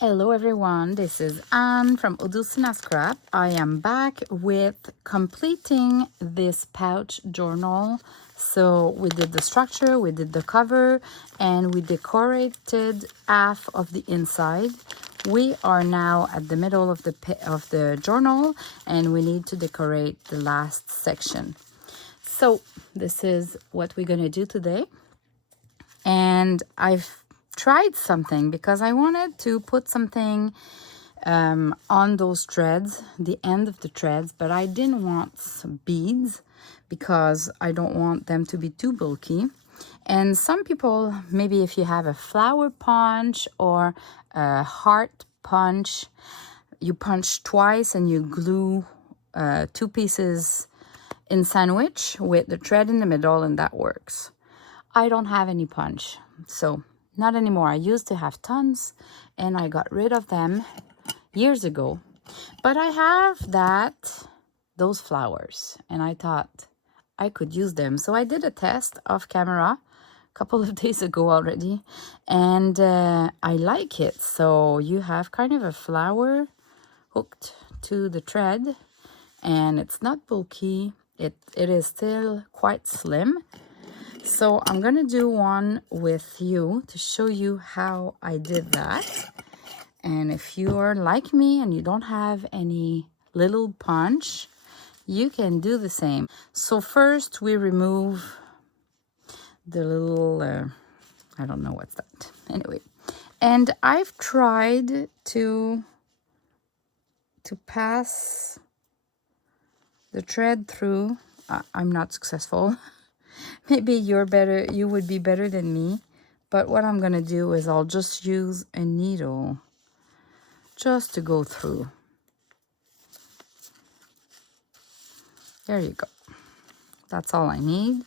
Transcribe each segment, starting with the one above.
Hello everyone, this is Anne from Odulcina Scrap. I am back with completing this pouch journal. So we did the structure, we did the cover, and we decorated half of the inside. We are now at the middle of the journal, and we need to decorate the last section. So this is what we're gonna do today. And I've tried something because I wanted to put something on those threads, the end of the threads, but I didn't want some beads because I don't want them to be too bulky. And some people, maybe if you have a flower punch or a heart punch, you punch twice and you glue two pieces in sandwich with the thread in the middle, and that works. I don't have any punch, so not anymore. I used to have tons and I got rid of them years ago. But I have those flowers, and I thought I could use them. So I did a test off camera a couple of days ago already, and I like it. So you have kind of a flower hooked to the thread, and it's not bulky. It is still quite slim. So I'm gonna do one with you to show you how I did that. And if you're like me and you don't have any little punch, you can do the same. So first we remove the little, I don't know what's that. Anyway, and I've tried to pass the thread through. I'm not successful. Maybe you would be better than me. But what I'm gonna do is I'll just use a needle just to go through. There you go. That's all I need.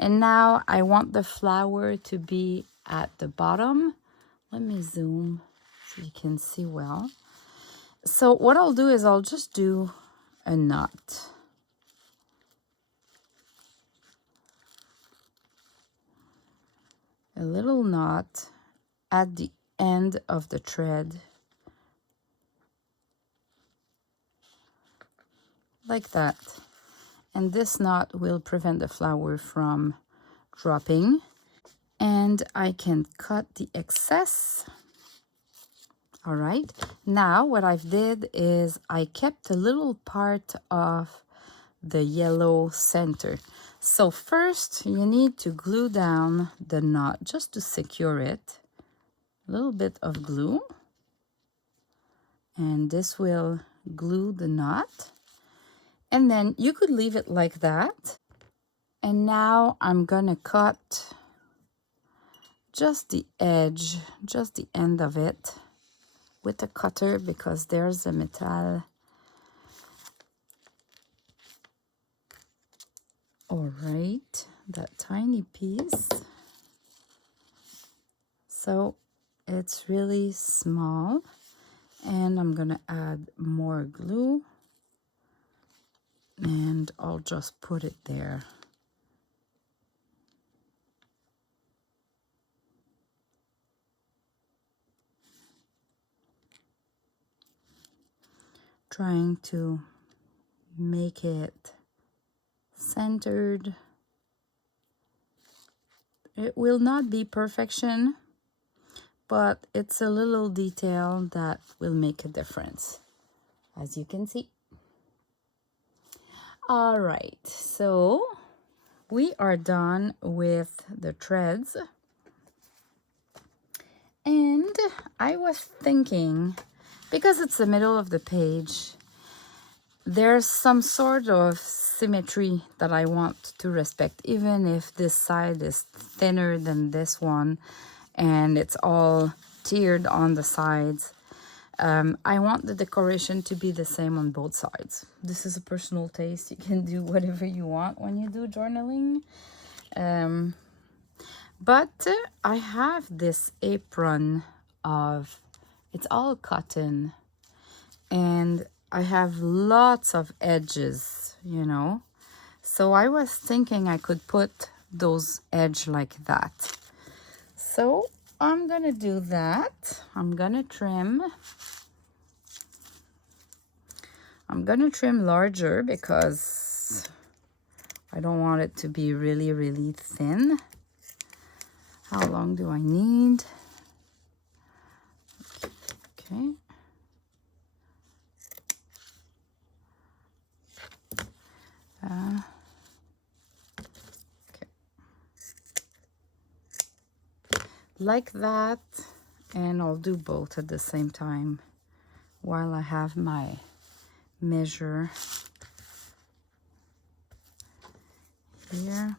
And now I want the flower to be at the bottom. Let me zoom so you can see well. So what I'll do is I'll just do a knot. A little knot at the end of the thread. Like that. And this knot will prevent the flower from dropping. And I can cut the excess. All right. Now what I've did is I kept a little part of the yellow center. So first you need to glue down the knot just to secure it. A little bit of glue. And this will glue the knot. And then you could leave it like that. And now I'm gonna cut just the edge, just the end of it with the cutter because there's a metal. All right, that tiny piece. So it's really small, and I'm gonna add more glue. And I'll just put it there. Trying to make it centered. It will not be perfection, but it's a little detail that will make a difference, as you can see. All right, so we are done with the threads. And I was thinking, because it's the middle of the page, there's some sort of symmetry that I want to respect, even if this side is thinner than this one and it's all tiered on the sides. I want the decoration to be the same on both sides. This is a personal taste. You can do whatever you want when you do journaling. But I have this apron of, it's all cotton, and I have lots of edges, you know. So I was thinking I could put those edges like that. So I'm gonna do that. I'm gonna trim larger because I don't want it to be really, really thin. How long do I need? Okay. Okay. Like that, and I'll do both at the same time while I have my measure here.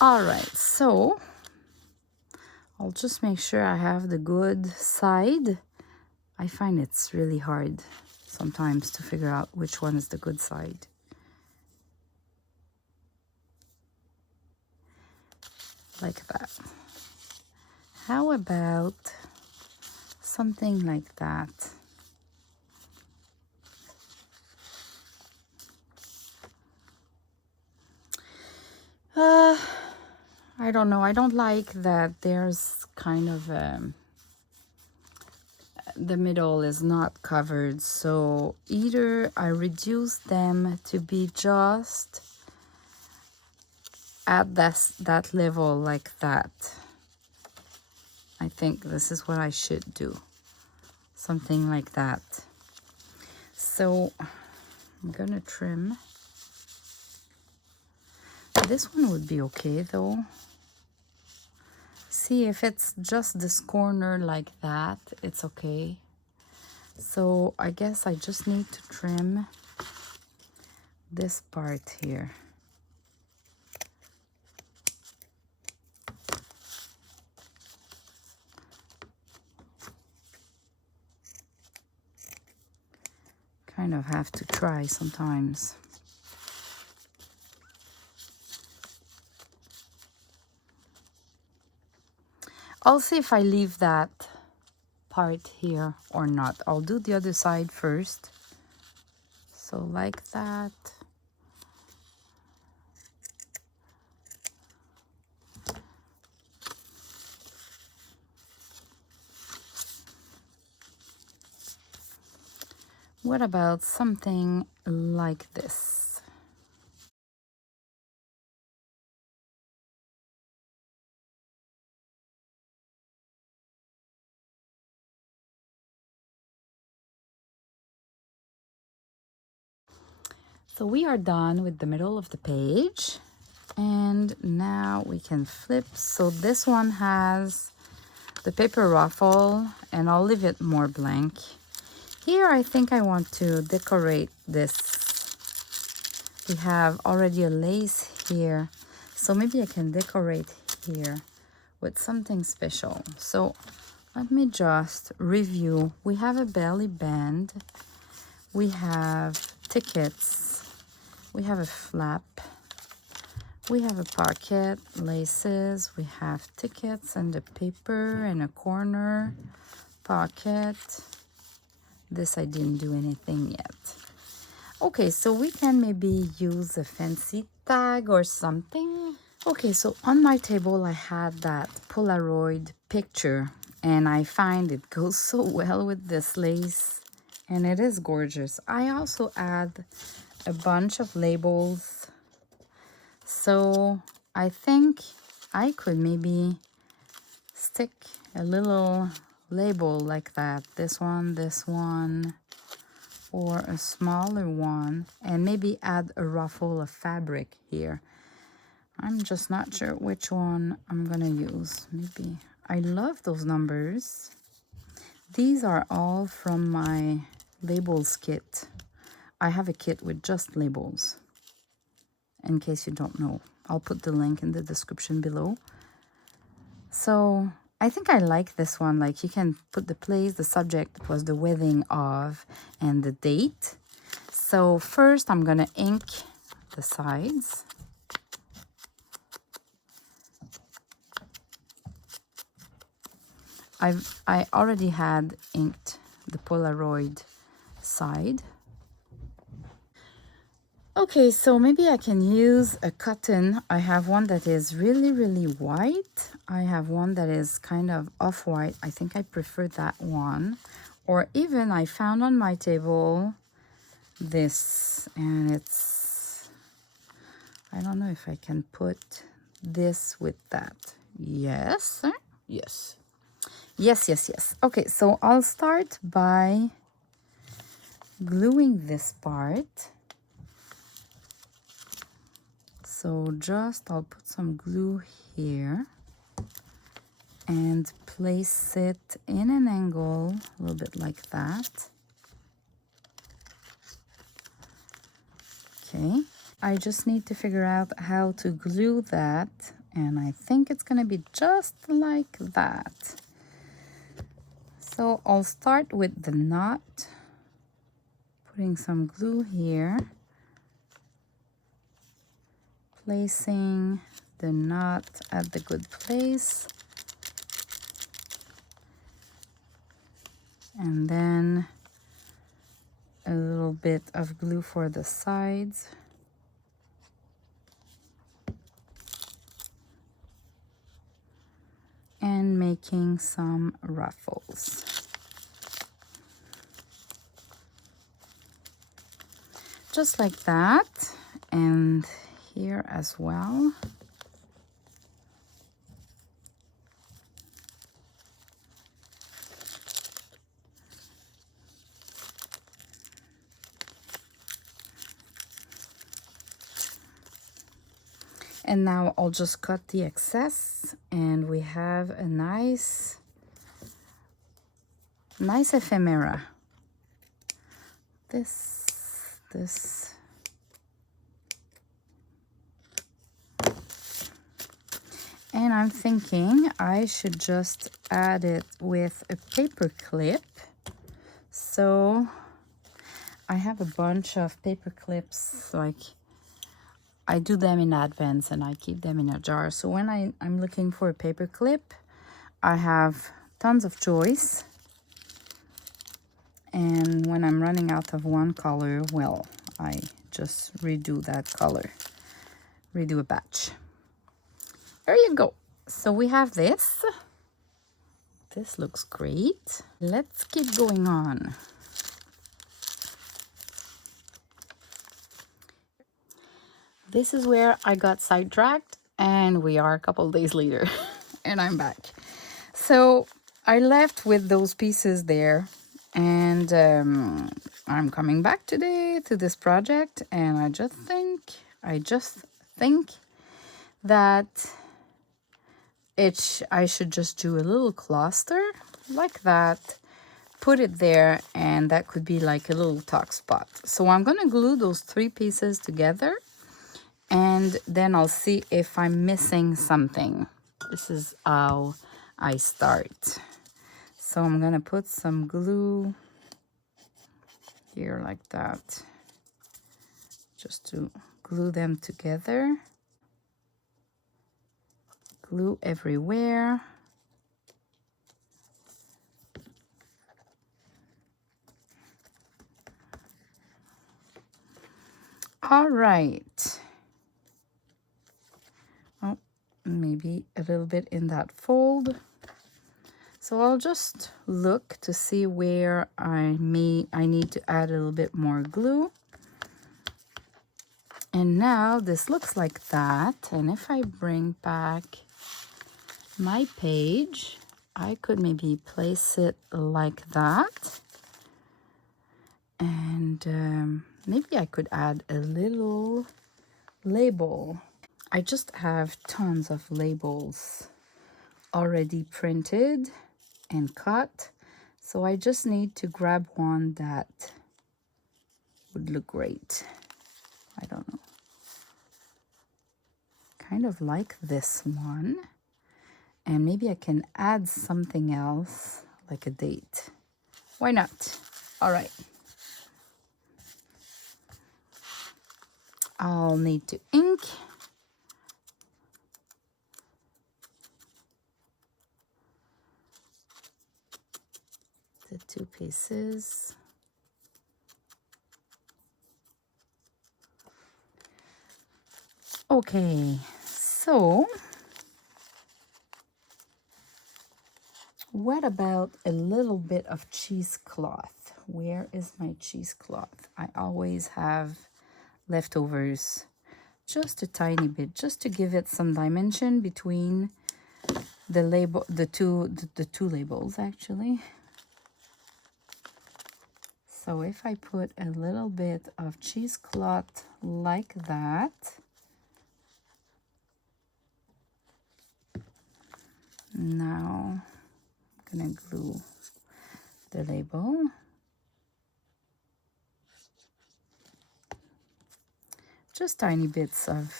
All right, so I'll just make sure I have the good side. I find it's really hard sometimes to figure out which one is the good side. Like that. How about something like that? I don't know. I don't like that there's kind of the middle is not covered. So either I reduce them to be just at that level like that. I think this is what I should do. Something like that. So I'm gonna trim. This one would be okay though. See, if it's just this corner like that, it's okay. So I guess I just need to trim this part here. Kind of have to try sometimes. I'll see if I leave that part here or not. I'll do the other side first. So like that. What about something like this? So we are done with the middle of the page, and now we can flip. So this one has the paper ruffle, and I'll leave it more blank. Here I think I want to decorate this. We have already a lace here, so maybe I can decorate here with something special. So let me just review. We have a belly band, we have tickets, we have a flap, we have a pocket, laces, we have tickets and the paper and a corner, pocket. This I didn't do anything yet. Okay, so we can maybe use a fancy tag or something. Okay, so on my table I had that Polaroid picture, and I find it goes so well with this lace, and it is gorgeous. I also add a bunch of labels, so I think I could maybe stick a little label like that. This one, or a smaller one, and maybe add a ruffle of fabric here. I'm just not sure which one I'm gonna use. Maybe, I love those numbers. These are all from my labels kit. I have a kit with just labels, in case you don't know. I'll put the link in the description below. So I think I like this one. Like, you can put the place, the subject was the wedding of, and the date. So first I'm gonna ink the sides. I already had inked the Polaroid side. Okay, so maybe I can use a cotton. I have one that is really, really white. I have one that is kind of off-white. I think I prefer that one. Or even I found on my table this, and it's, I don't know if I can put this with that. Yes, yes. Yes, yes, yes. Okay, so I'll start by gluing this part. So just I'll put some glue here and place it in an angle, a little bit like that. Okay, I just need to figure out how to glue that, and I think it's gonna be just like that. So I'll start with the knot, putting some glue here, placing the knot at the good place, and then a little bit of glue for the sides. And making some ruffles. Just like that, and here as well. And now I'll just cut the excess, and we have a nice ephemera. This. And I'm thinking I should just add it with a paper clip. So I have a bunch of paper clips, like I do them in advance and I keep them in a jar. So when I'm looking for a paper clip, I have tons of choice. And when I'm running out of one color, well, I just redo that color, redo a batch. There you go. So we have this. This looks great. Let's keep going on. This is where I got sidetracked, and we are a couple days later and I'm back. So I left with those pieces there, and I'm coming back today to this project, and I just think that I should just do a little cluster like that, put it there, and that could be like a little tuck spot. So I'm gonna glue those 3 pieces together, and then I'll see if I'm missing something. This is how I start. So I'm gonna put some glue here like that, just to glue them together. Glue everywhere. All right. Oh, maybe a little bit in that fold. So I'll just look to see where I need to add a little bit more glue. And now this looks like that. And if I bring back my page, I could maybe place it like that. And maybe I could add a little label. I just have tons of labels already printed and cut, so I just need to grab one that would look great. I don't know, kind of like this one, and maybe I can add something else like a date. Why not? All right, I'll need to ink. the two pieces. Okay, so what about a little bit of cheesecloth? Where is my cheesecloth? I always have leftovers, just a tiny bit, just to give it some dimension between the label, the two labels actually. So if I put a little bit of cheesecloth like that, now I'm gonna glue the label. Just tiny bits of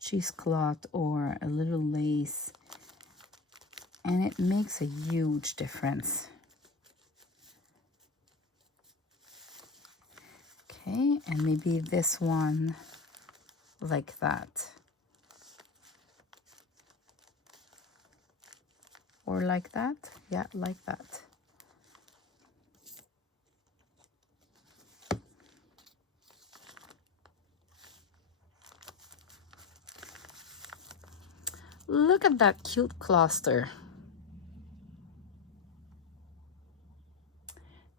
cheesecloth or a little lace, and it makes a huge difference. Okay, and maybe this one like that. Or like that? Yeah, like that. Look at that cute cluster.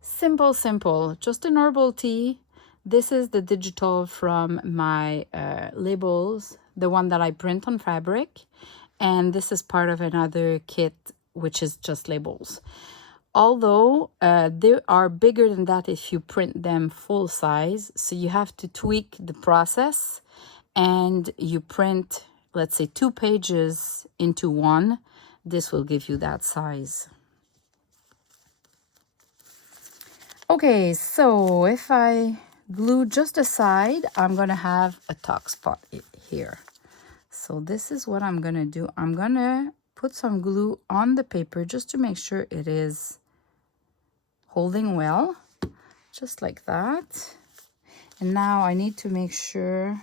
Simple, simple, just an herbal tea. This is the digital from my labels, the one that I print on fabric. And this is part of another kit, which is just labels. Although they are bigger than that if you print them full size. So you have to tweak the process, and you print, let's say, 2 pages into one. This will give you that size. Okay, so if I glue just a side, I'm gonna have a tuck spot here. So this is what I'm gonna do. I'm gonna put some glue on the paper just to make sure it is holding well, just like that. And now I need to make sure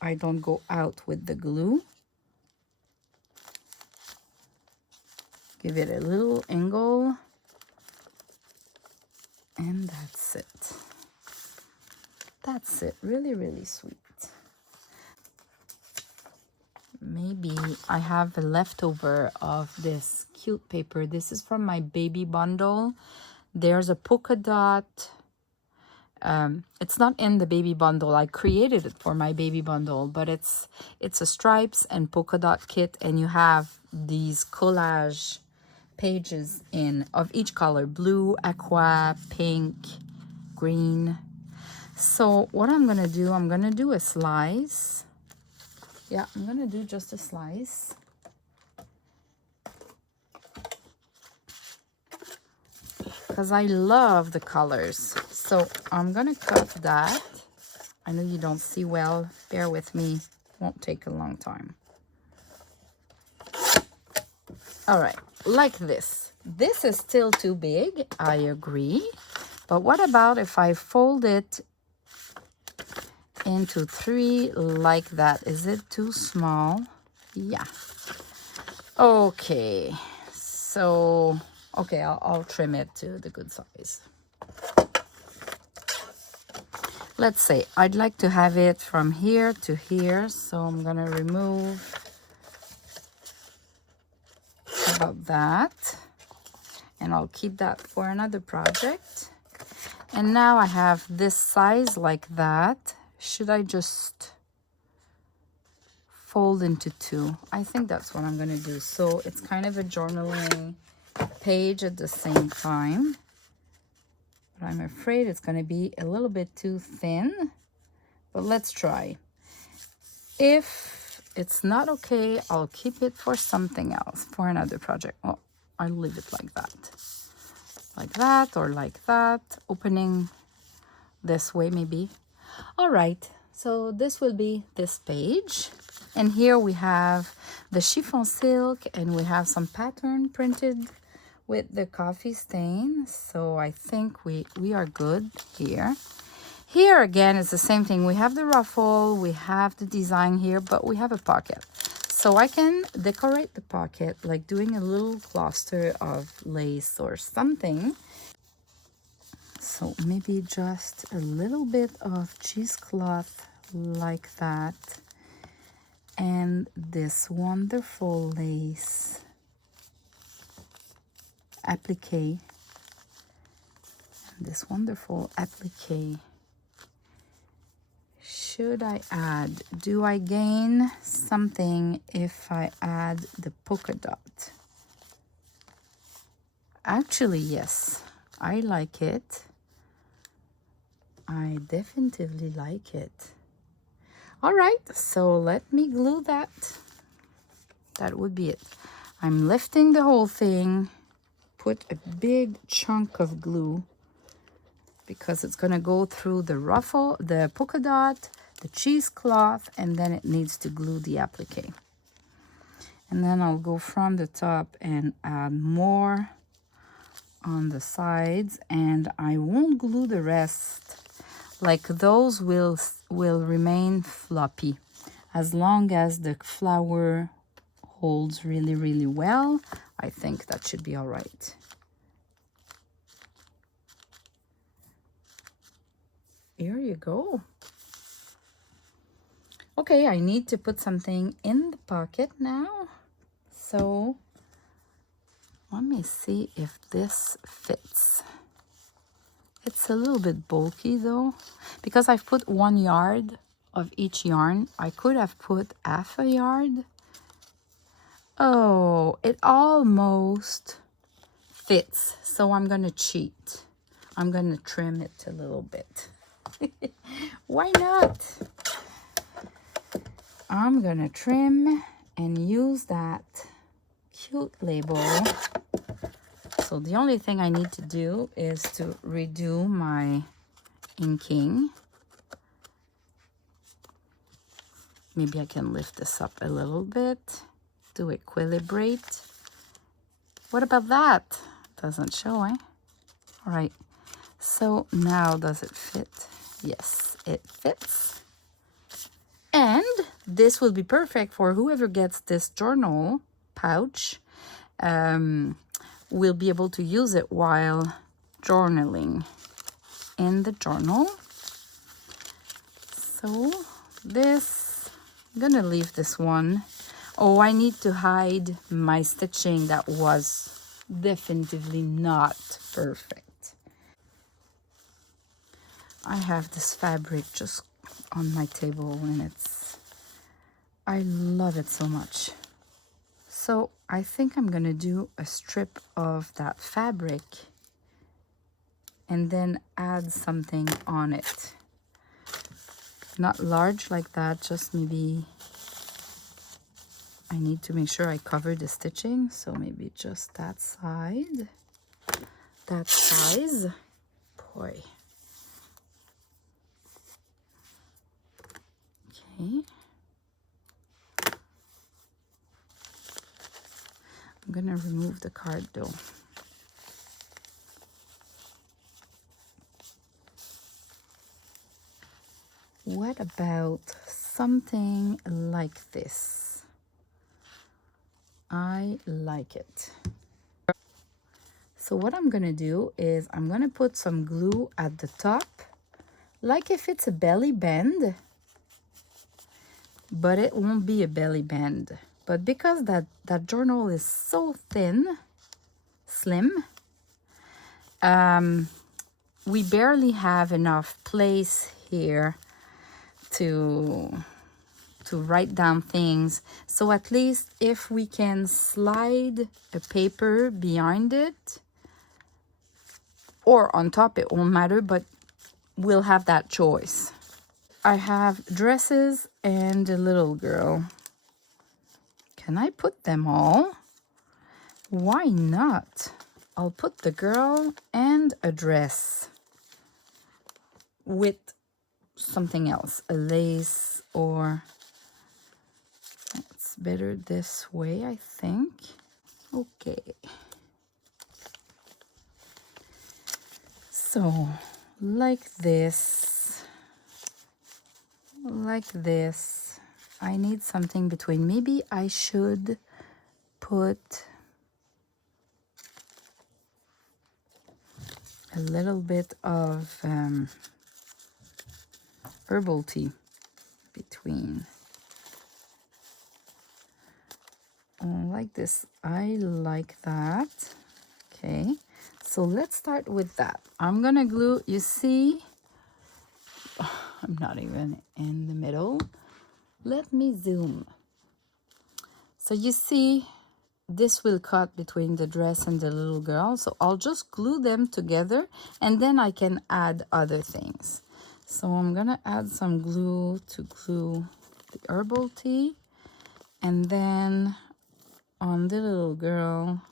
I don't go out with the glue. Give it a little angle. And that's it. That's it. Really, really sweet. Maybe I have a leftover of this cute paper. This is from my baby bundle. There's a polka dot. It's not in the baby bundle. I created it for my baby bundle, but it's a stripes and polka dot kit, and you have these collage pages of each color: blue, aqua, pink, green. So what I'm gonna do, I'm gonna do a slice. Yeah, I'm gonna do just a slice. Because I love the colors. So I'm gonna cut that. I know you don't see well, bear with me, won't take a long time. All right, like this. This is still too big, I agree. But what about if I fold it into 3 like that? Is it too small? Yeah. Okay, so, okay, I'll trim it to the good size. Let's say I'd like to have it from here to here, so I'm gonna remove about that, and I'll keep that for another project. And now I have this size like that. Should I just fold into 2? I think that's what I'm gonna do. So it's kind of a journaling page at the same time, but I'm afraid it's gonna be a little bit too thin, but let's try. If it's not okay, I'll keep it for something else, for another project. Oh, I'll leave it like that, or like that, opening this way maybe. All right, so this will be this page. And here we have the chiffon silk, and we have some pattern printed with the coffee stain. So I think we are good here. Here again, it's the same thing. We have the ruffle, we have the design here, but we have a pocket. So I can decorate the pocket like doing a little cluster of lace or something. So maybe just a little bit of cheesecloth like that. And this wonderful lace applique. This wonderful applique. Should I add? Do I gain something if I add the polka dot? Actually, yes. I like it. I definitely like it. All right, so let me glue that. That would be it. I'm lifting the whole thing, put a big chunk of glue because it's gonna go through the ruffle, the polka dot, the cheesecloth, and then it needs to glue the applique. And then I'll go from the top and add more on the sides, and I won't glue the rest. Like those will remain floppy as long as the flower holds really well. I think that should be all right. Here you go. Okay, I need to put something in the pocket now. So let me see if this fits. It's a little bit bulky though, because I've put 1 yard of each yarn. I could have put half a yard. Oh, it almost fits, so I'm gonna cheat. I'm gonna trim it a little bit. Why not? I'm gonna trim and use that cute label. So the only thing I need to do is to redo my inking. Maybe I can lift this up a little bit to equilibrate. What about that? Doesn't show, eh? All right. So now does it fit? Yes, it fits. And this will be perfect for whoever gets this journal pouch. Will be able to use it while journaling in the journal. So this, I'm gonna leave this one. Oh, I need to hide my stitching that was definitively not perfect. I have this fabric just on my table and I love it so much. So I think I'm gonna do a strip of that fabric and then add something on it. Not large like that, just maybe, I need to make sure I cover the stitching, so maybe just that side, that size. Boy. Okay. I'm gonna remove the card though. What about something like this? I like it. So what I'm gonna do is I'm gonna put some glue at the top, like if it's a belly band, but it won't be a belly band. But because that journal is so thin, slim, we barely have enough place here to write down things. So at least if we can slide a paper behind it or on top, it won't matter, but we'll have that choice. I have dresses and a little girl. Can I put them all? Why not? I'll put the girl and a dress with something else, a lace, or it's better this way, I think. Okay. So, like this, I need something between. Maybe I should put a little bit of herbal tea between. Like this. I like that. Okay, so let's start with that. I'm gonna glue, you see, I'm not even in the middle. Let me zoom. So you see, this will cut between the dress and the little girl. So I'll just glue them together and then I can add other things. So I'm gonna add some glue to glue the herbal tea. And then on the little girl,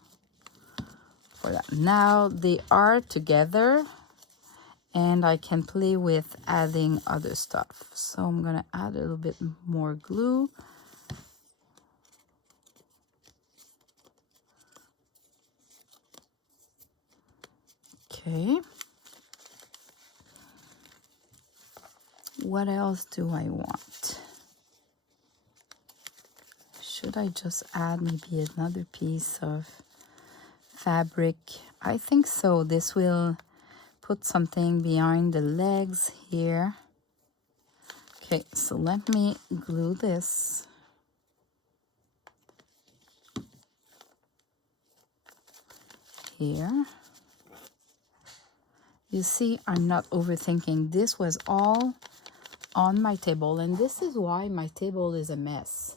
for that. Now they are together and I can play with adding other stuff. So I'm gonna add a little bit more glue. Okay. What else do I want? Should I just add maybe another piece of fabric? I think so. This will put something behind the legs here. Okay, so let me glue this. Here. You see, I'm not overthinking. This was all on my table, and this is why my table is a mess.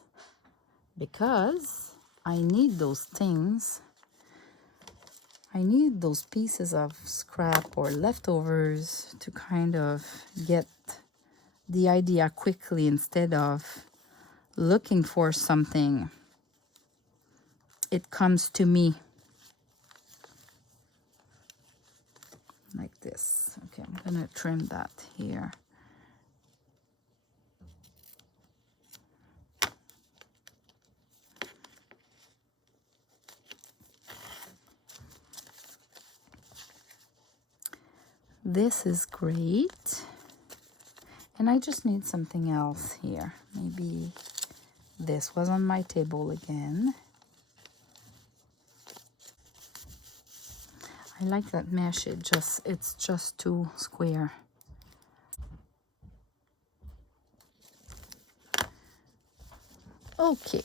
Because I need those things. I need those pieces of scrap or leftovers to kind of get the idea quickly instead of looking for something. It comes to me. Like this. Okay, I'm gonna trim that here. This is great. And I just need something else here. Maybe this was on my table again. I like that mesh. It's just too square. Okay,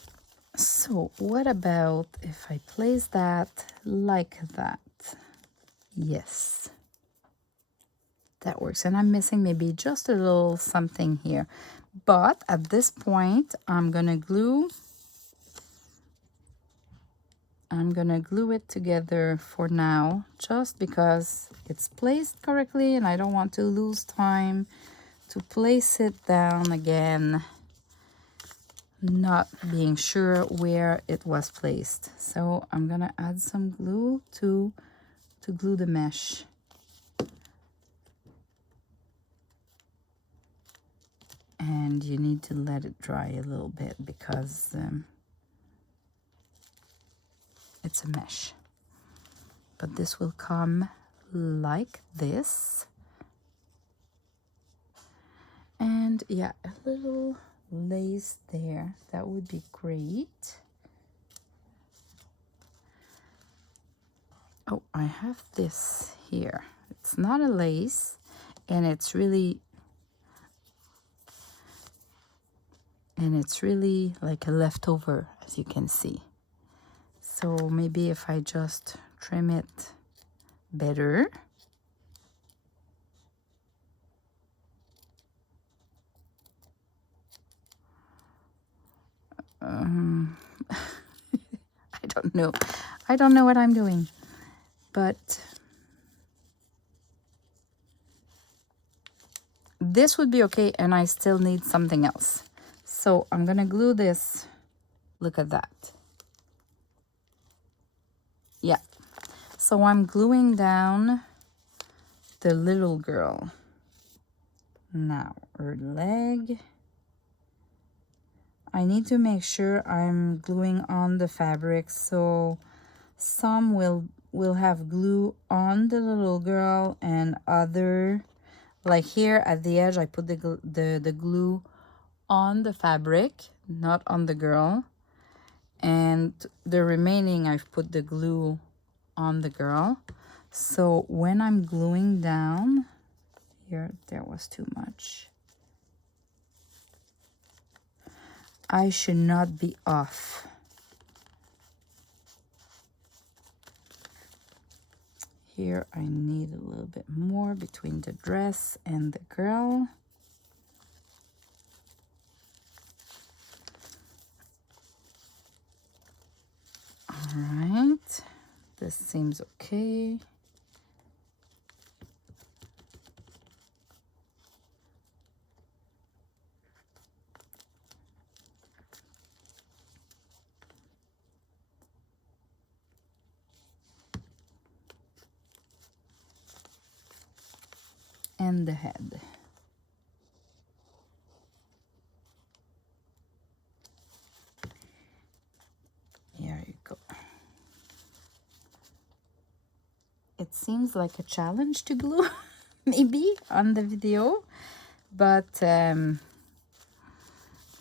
so what about if I place that like that? Yes, that works. And I'm missing maybe just a little something here. But at this point, I'm gonna glue it together for now, just because it's placed correctly and I don't want to lose time to place it down again, not being sure where it was placed. So I'm gonna add some glue to glue the mesh. And you need to let it dry a little bit because it's a mesh. But this will come like this. And yeah, a little lace there. That would be great. Oh, I have this here. It's not a lace, and it's really like a leftover, as you can see. So maybe if I just trim it better. I don't know what I'm doing, but this would be okay, and I still need something else. So I'm gonna glue this. Look at that. Yeah. So I'm gluing down the little girl. Now her leg. I need to make sure I'm gluing on the fabric, so some will have glue on the little girl and other, like here at the edge I put the glue on the fabric. not on the girl. And the remaining, I've put the glue on the girl. So when I'm gluing down, here, there was too much. I should not be off. Here I need a little bit more between the dress and the girl. All right, this seems okay. And the head. Here you go. It seems like a challenge to glue, maybe, on the video, but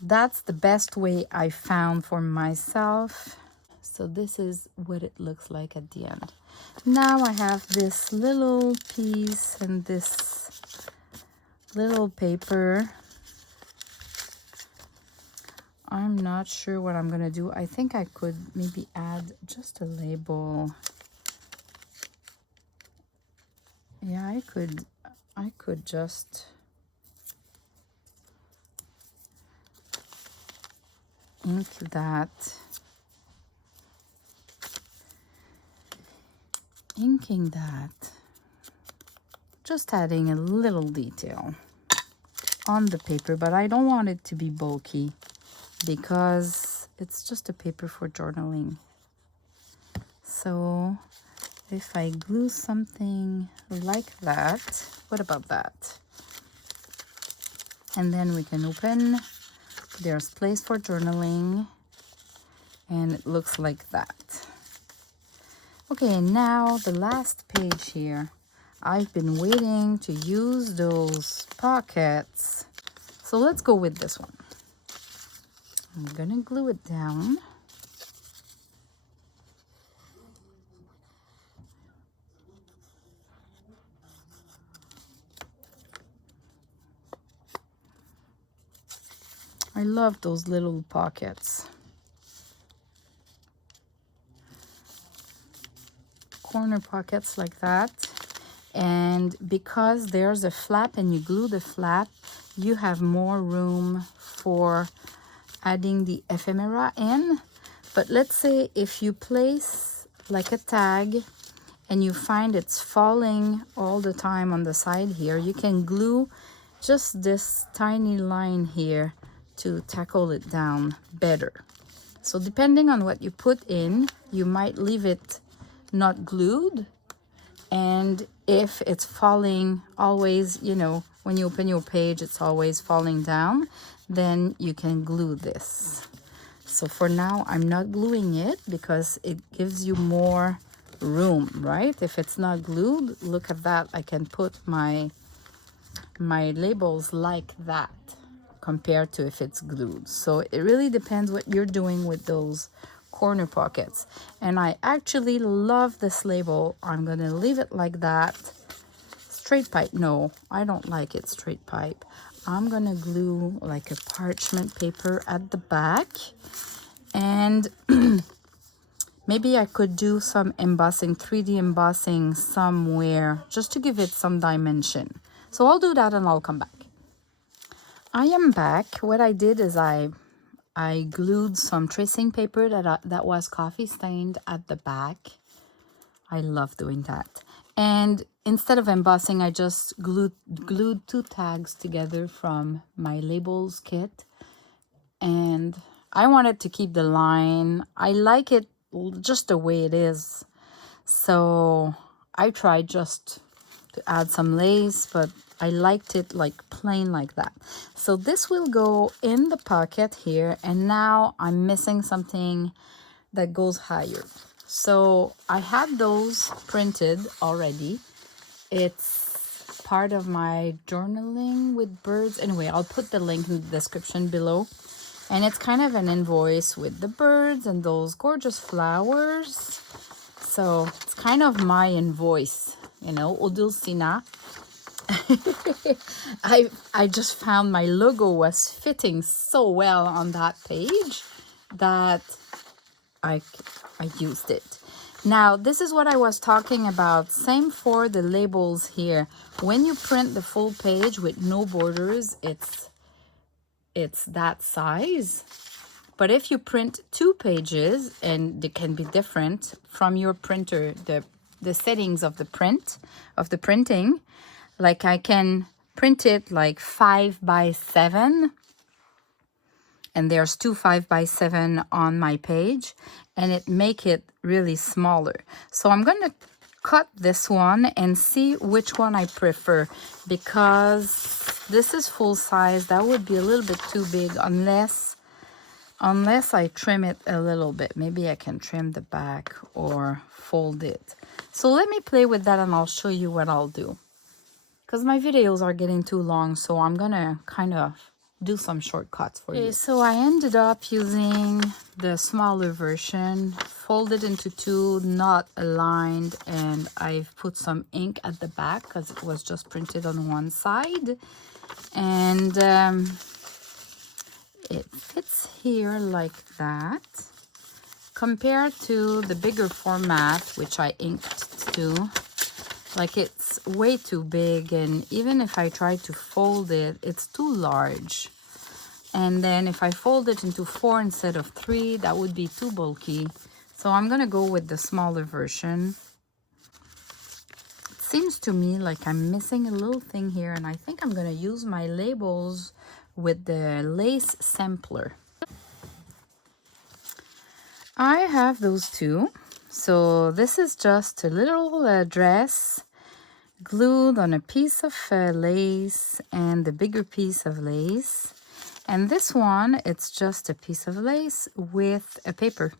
that's the best way I found for myself. So this is what it looks like at the end. Now I have this little piece and this little paper. I'm not sure what I'm gonna do. I think I could maybe add just a label. Yeah, I could just ink that. Inking that. Just adding a little detail on the paper, but I don't want it to be bulky because it's just a paper for journaling. So if I glue something like that, what about that? And then we can open. There's place for journaling, and it looks like that. Okay, now the last page here. I've been waiting to use those pockets. So let's go with this one. I'm gonna glue it down. I love those little pockets. Corner pockets like that. And because there's a flap and you glue the flap, you have more room for adding the ephemera in. But let's say if you place like a tag and you find it's falling all the time on the side here, you can glue just this tiny line here to tackle it down better. So depending on what you put in, you might leave it not glued. And if it's falling always, you know, when you open your page, it's always falling down, then you can glue this. So for now, I'm not gluing it because it gives you more room, right? If it's not glued, look at that. I can put my labels like that compared to if it's glued. So it really depends what you're doing with those corner pockets. And I actually love this label. I'm gonna leave it like that. Straight pipe, no, I don't like it straight pipe. I'm gonna glue like a parchment paper at the back, and maybe I could do some embossing, 3D embossing somewhere just to give it some dimension. So I'll do that and I'll come back. I am back. What I did is I glued some tracing paper that was coffee stained at the back. I love doing that. And instead of embossing, I just glued 2 tags together from my labels kit. And I wanted to keep the line. I like it just the way it is. So I tried just to add some lace, but I liked it like plain like that. So this will go in the pocket here, and now I'm missing something that goes higher. So I had those printed already. It's part of my journaling with birds. Anyway, I'll put the link in the description below. And it's kind of an invoice with the birds and those gorgeous flowers. So it's kind of my invoice, you know, Odulcina. I just found my logo was fitting so well on that page that I used it. Now, this is what I was talking about. Same for the labels here. When you print the full page with no borders, it's that size. But if you print 2 pages, and they can be different from your printer, the settings of the printing, like I can print it like 5 by 7, and there's 2 5 by 7 on my page, and it make it really smaller. So I'm going to cut this one and see which one I prefer, because this is full size. That would be a little bit too big unless I trim it a little bit. Maybe I can trim the back or fold it. So let me play with that and I'll show you what I'll do, because my videos are getting too long, so I'm gonna kind of do some shortcuts for you. So I ended up using the smaller version, folded into 2, not aligned, and I've put some ink at the back because it was just printed on one side. And it fits here like that, compared to the bigger format, which I inked to. Like, it's way too big, and even if I try to fold it, it's too large. And then if I fold it into 4 instead of 3, that would be too bulky. So I'm gonna go with the smaller version. It seems to me like I'm missing a little thing here, and I think I'm gonna use my labels with the lace sampler. I have those 2. So this is just a little dress glued on a piece of lace and the bigger piece of lace. And this one, it's just a piece of lace with a paper,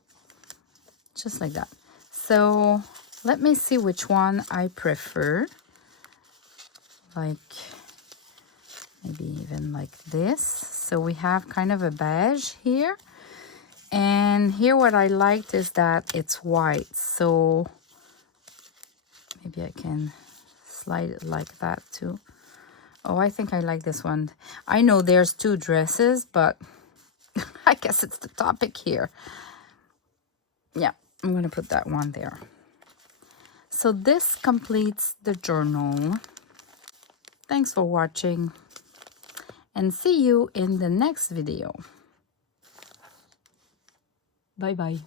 just like that. So let me see which one I prefer. Like, maybe even like this. So we have kind of a beige here. And here what I liked is that it's white. So maybe I can slide it like that too. Oh, I think I like this one. I know there's 2 dresses, but I guess it's the topic here. Yeah, I'm going to put that one there. So this completes the journal. Thanks for watching, and see you in the next video. Bye-bye.